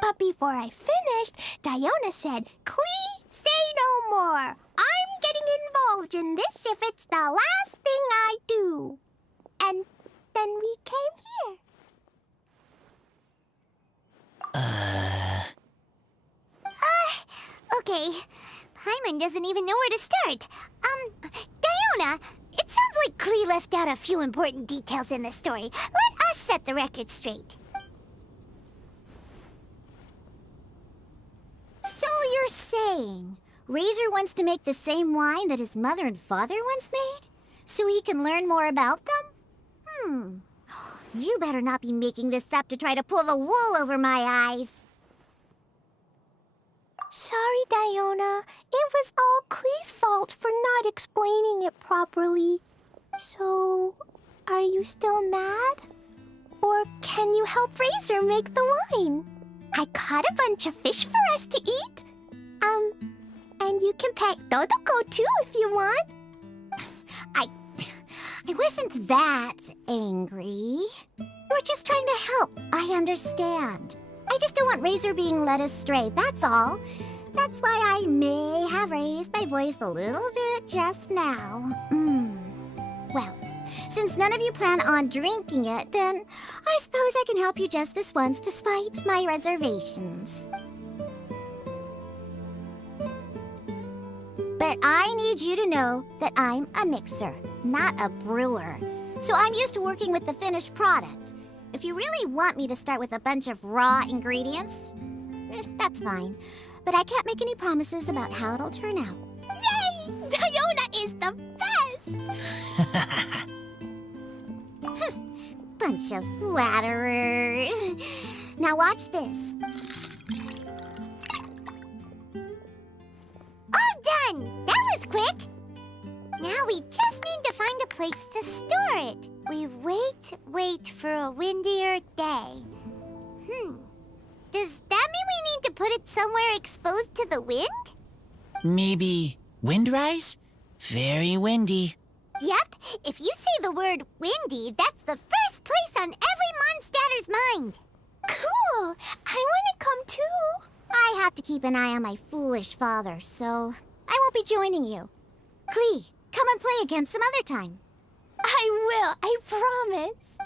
But before I finished, Diona said, Clee, say no more. I'm getting involved in this if it's the last thing I do. And then we came here. Okay. Paimon doesn't even know where to start. Diona, it sounds like Clee left out a few important details in the story. Let us set the record straight. So you're saying Razor wants to make the same wine that his mother and father once made? So he can learn more about them? You better not be making this up to try to pull the wool over my eyes. Sorry, Diona. It was all Clee's fault for not explaining it properly. So, are you still mad? Or can you help Razor make the wine? I caught a bunch of fish for us to eat. And you can pet Dodoko too if you want. I wasn't that angry. We're just trying to help. I understand. I just don't want Razor being led astray, that's all. That's why I may have raised my voice a little bit just now. Well, since none of you plan on drinking it, then I suppose I can help you just this once despite my reservations. But I need you to know that I'm a mixer, not a brewer. so I'm used to working with the finished product. If you really want me to start with a bunch of raw ingredients, that's fine. But I can't make any promises about how it'll turn out. Yay! Diona is the best! Bunch of flatterers. Now watch this. All done! That was quick! Now we just need to find a place to store it. We wait for a windier day. Does that mean we need to put it somewhere exposed to the wind? Maybe windrise? Very windy. Yep. If you say the word windy, that's the first place on every Mondstatter's mind. Cool. I want to come too. I have to keep an eye on my foolish father, so I won't be joining you. Klee, come and play again some other time. I will, I promise.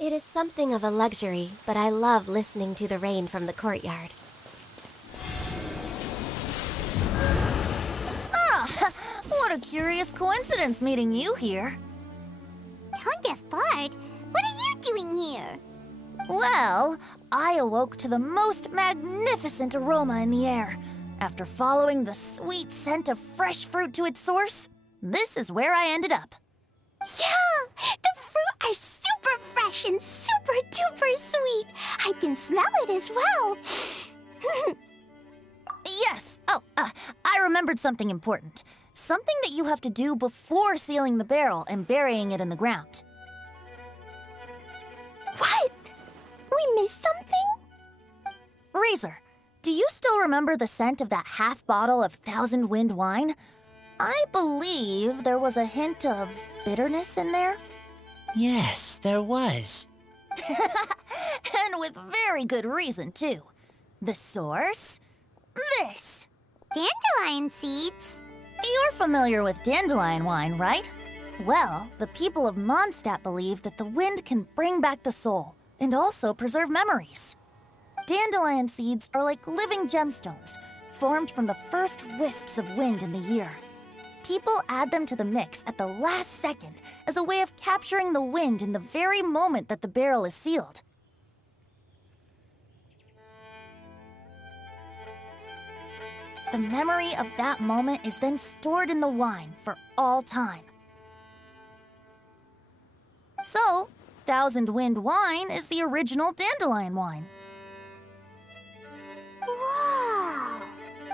It is something of a luxury, but I love listening to the rain from the courtyard. Ah, what a curious coincidence meeting you here. Don't get bored. What are you doing here? Well, I awoke to the most magnificent aroma in the air. After following the sweet scent of fresh fruit to its source, this is where I ended up. Yeah! The fruit are super fresh and super duper sweet. I can smell it as well. Yes. Oh, I remembered something important. Something that you have to do before sealing the barrel and burying it in the ground. What? We missed something? Reezer, do you still remember the scent of that half bottle of Thousand Wind wine? I believe there was a hint of bitterness in there. Yes, there was. And with very good reason, too. The source? This. Dandelion seeds. You're familiar with dandelion wine, right? Well, the people of Mondstadt believe that the wind can bring back the soul and also preserve memories. Dandelion seeds are like living gemstones, formed from the first wisps of wind in the year. People add them to the mix at the last second as a way of capturing the wind in the very moment that the barrel is sealed. The memory of that moment is then stored in the wine for all time. So, Thousand Wind wine is the original dandelion wine. Whoa!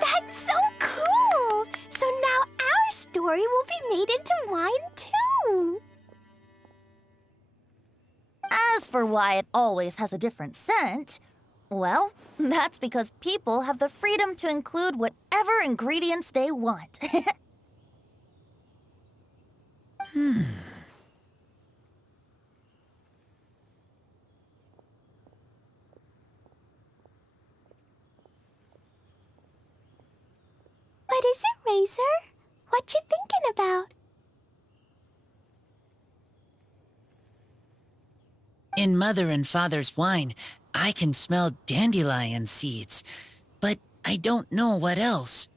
That's so cool! So now our story will be made into wine too! As for why it always has a different scent, well, that's because people have the freedom to include whatever ingredients they want. What is it, Razor? What you thinking about? In Mother and Father's wine, I can smell dandelion seeds, but I don't know what else.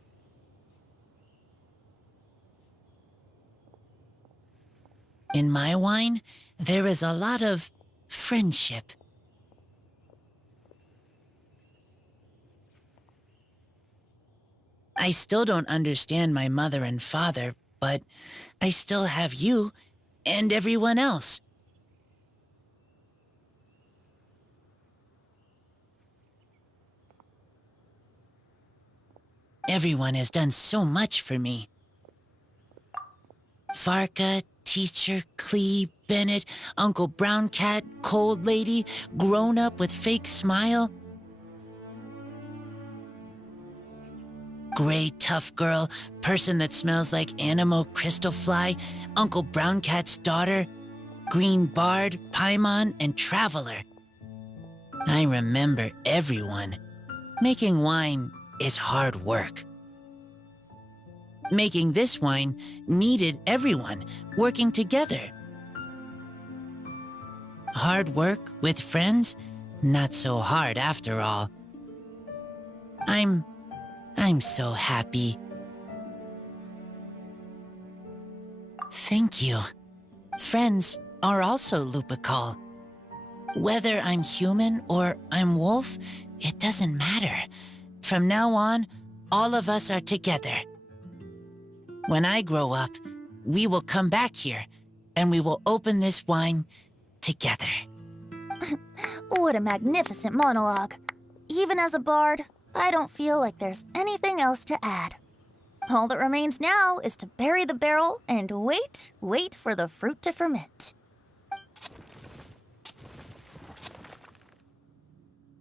In my wine, there is a lot of friendship. I still don't understand my mother and father, but I still have you and everyone else. Everyone has done so much for me. Farka, Teacher, Klee, Bennett, Uncle Brown Cat, Cold Lady, Grown Up with Fake Smile. Gray Tough Girl, Person that Smells like Animo Crystal Fly, Uncle Brown Cat's Daughter, Green Bard, Paimon, and Traveler. I remember everyone. Making wine is hard work. Making this wine needed everyone working together. Hard work with friends? Not so hard after all. I'm so happy. Thank you. Friends are also Lupical. Whether I'm human or I'm wolf, it doesn't matter. From now on, all of us are together. When I grow up, we will come back here, and we will open this wine together. What a magnificent monologue. Even as a bard, I don't feel like there's anything else to add. All that remains now is to bury the barrel and wait for the fruit to ferment.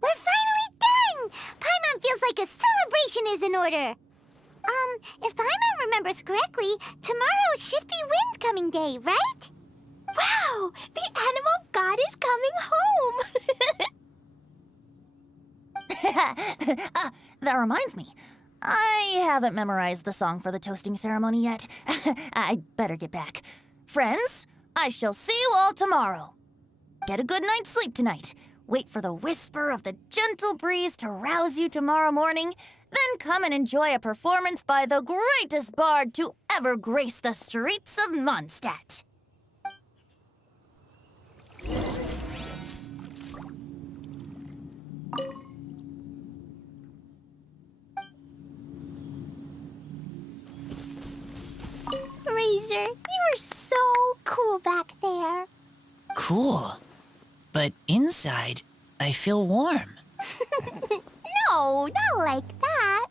We're finally done! Paimon feels like a celebration is in order. If Paimon remembers correctly, tomorrow should be Wind-Coming Day, right? Wow! The animal god is coming home! That reminds me. I haven't memorized the song for the toasting ceremony yet. I'd better get back. Friends, I shall see you all tomorrow. Get a good night's sleep tonight. Wait for the whisper of the gentle breeze to rouse you tomorrow morning. Then come and enjoy a performance by the greatest bard to ever grace the streets of Mondstadt. Razor, you are so cool back there. Cool. But inside, I feel warm. No, not like that.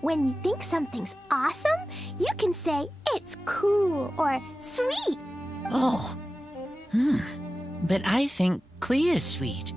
When you think something's awesome, you can say it's cool or sweet. Oh. But I think Clea is sweet.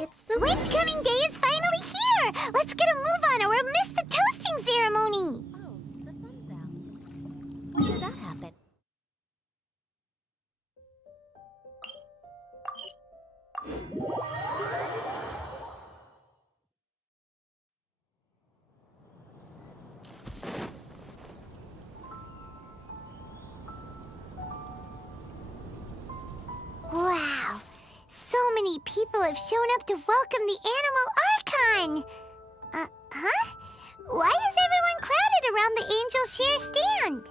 It's the Wind-Coming Day is finally here! Let's get a move on or we'll miss the toasting ceremony! Oh, the sun's out. When did that happen? Wow! So many people have shown up to welcome the Animal Archon! Huh? Why is everyone crowded around the Angel Share stand?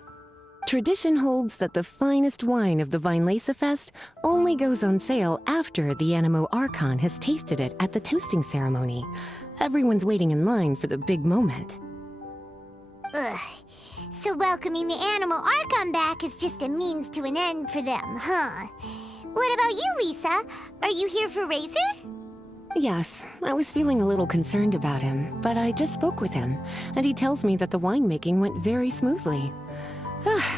Tradition holds that the finest wine of the Vinelasa Fest only goes on sale after the Animo Archon has tasted it at the toasting ceremony. Everyone's waiting in line for the big moment. Ugh. So welcoming the Animal Archon back is just a means to an end for them, huh? What about you, Lisa? Are you here for Razor? Yes, I was feeling a little concerned about him, but I just spoke with him, and he tells me that the winemaking went very smoothly.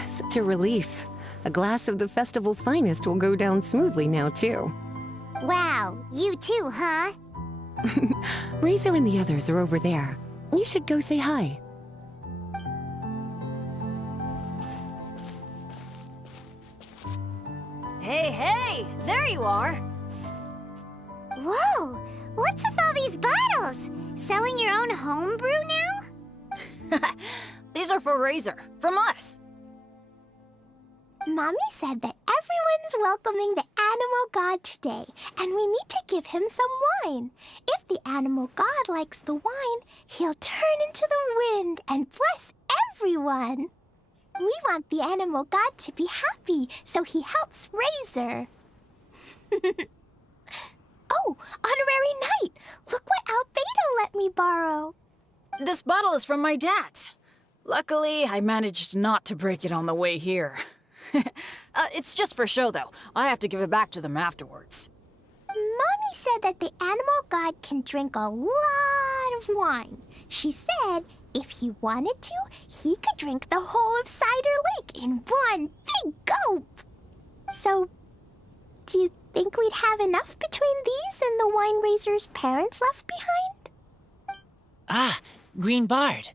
Such a relief. A glass of the festival's finest will go down smoothly now, too. Wow, you too, huh? Razor and the others are over there. You should go say hi. Hey, there you are. Whoa! What's with all these bottles? Selling your own homebrew now? These are for Razor, from us. Mommy said that everyone's welcoming the Animal God today, and we need to give him some wine. If the Animal God likes the wine, he'll turn into the wind and bless everyone. We want the Animal God to be happy, so he helps Razor. Oh, Honorary Knight! Look what Albedo let me borrow. This bottle is from my dad. Luckily, I managed not to break it on the way here. It's just for show, though. I have to give it back to them afterwards. Mommy said that the animal god can drink a lot of wine. She said if he wanted to, he could drink the whole of Cider Lake in one big gulp. So, do you think we'd have enough between these and the wine raiser's parents left behind? Ah, Green Bard.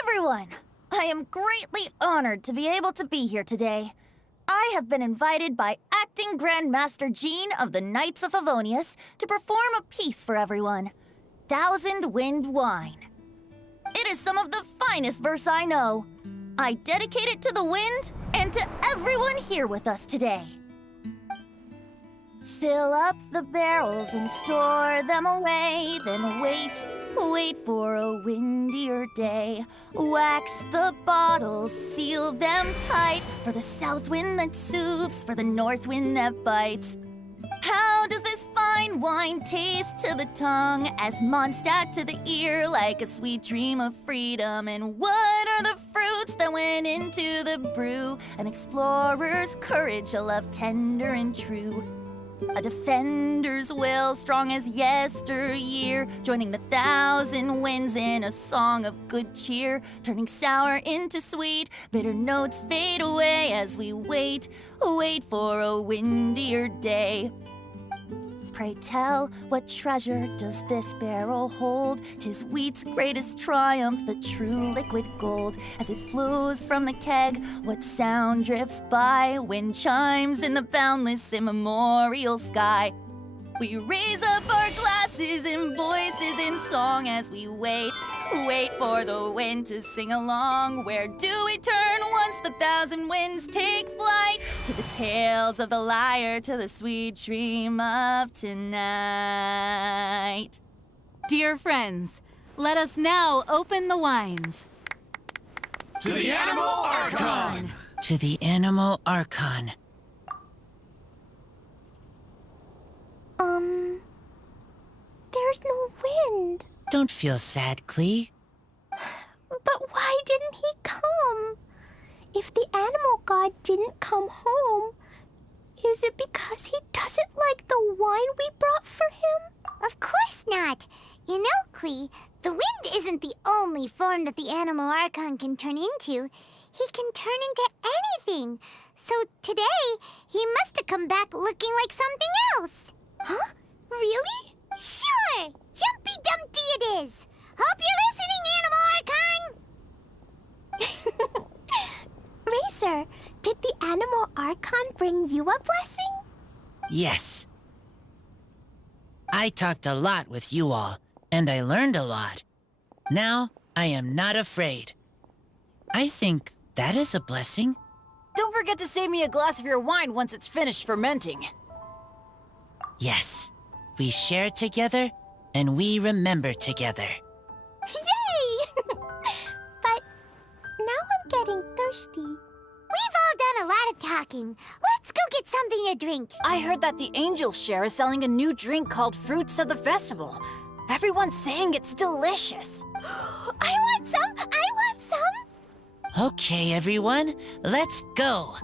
Everyone, I am greatly honored to be able to be here today. I have been invited by Acting Grandmaster Jean of the Knights of Favonius to perform a piece for everyone, Thousand Wind Wine. It is some of the finest verse I know. I dedicate it to the wind and to everyone here with us today. Fill up the barrels and store them away, then wait for a windier day. Wax the bottles, seal them tight, for the south wind that soothes, for the north wind that bites. How does this fine wine taste to the tongue, as Mondstadt to the ear, like a sweet dream of freedom? And what are the fruits that went into the brew? An explorer's courage, a love tender and true. A defender's will, strong as yesteryear, joining the thousand winds in a song of good cheer, turning sour into sweet, bitter notes fade away as we wait for a windier day. Pray tell, what treasure does this barrel hold? 'Tis wheat's greatest triumph, the true liquid gold. As it flows from the keg, what sound drifts by? Wind chimes in the boundless immemorial sky. We raise up our glasses and voices in song as we wait for the wind to sing along. Where do we turn once the thousand winds take flight? To the tales of the lyre, to the sweet dream of tonight. Dear friends, let us now open the wines. To the Animal Archon! To the Animal Archon. There's no wind. Don't feel sad, Klee. But why didn't he come? If the animal god didn't come home, is it because he doesn't like the wine we brought for him? Of course not. You know, Klee, the wind isn't the only form that the animal archon can turn into. He can turn into anything. So today, he must have come back looking like something else. Huh? Really? Sure! Jumpy Dumpty it is! Hope you're listening, Animal Archon! Racer, did the Animal Archon bring you a blessing? Yes. I talked a lot with you all, and I learned a lot. Now, I am not afraid. I think that is a blessing. Don't forget to save me a glass of your wine once it's finished fermenting. Yes. We share together, and we remember together. Yay! But now I'm getting thirsty. We've all done a lot of talking. Let's go get something to drink. I heard that the Angel's Share is selling a new drink called Fruits of the Festival. Everyone's saying it's delicious. I want some! I want some! Okay, everyone, let's go.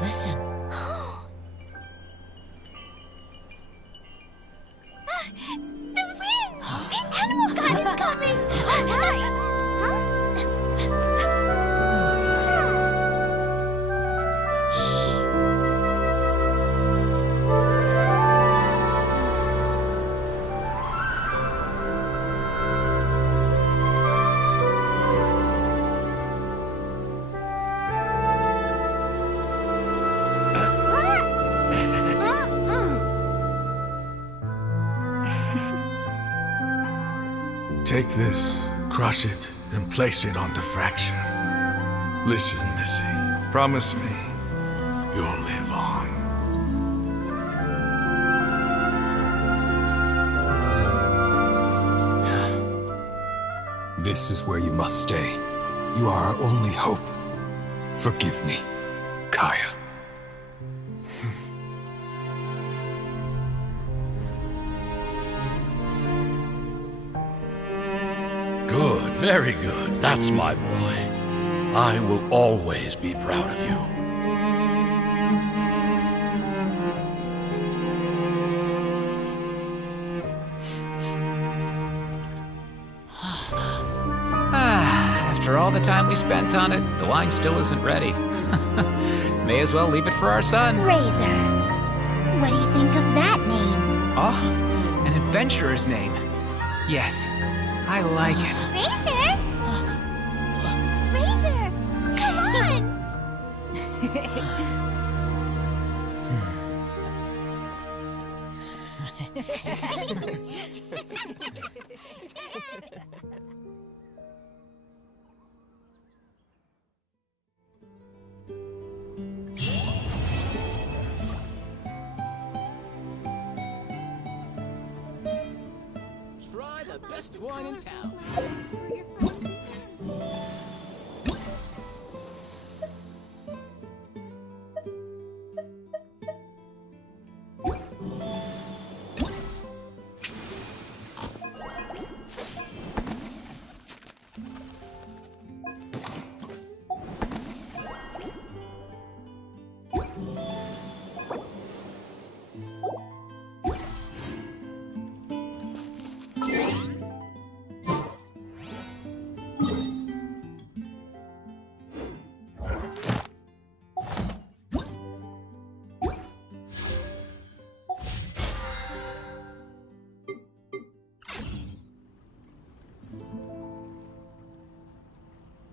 Listen. The wind! The animal god is coming! Right! Take this, crush it, and place it on the fracture. Listen, Missy. Promise me you'll live on. This is where you must stay. You are our only hope. Forgive me, Kaya. Good, very good. That's my boy. I will always be proud of you. After all the time we spent on it, the wine still isn't ready. May as well leave it for our son. Razor. What do you think of that name? Oh, an adventurer's name. Yes, I like it. Razor! Razor! Come on! Try the best wine in town.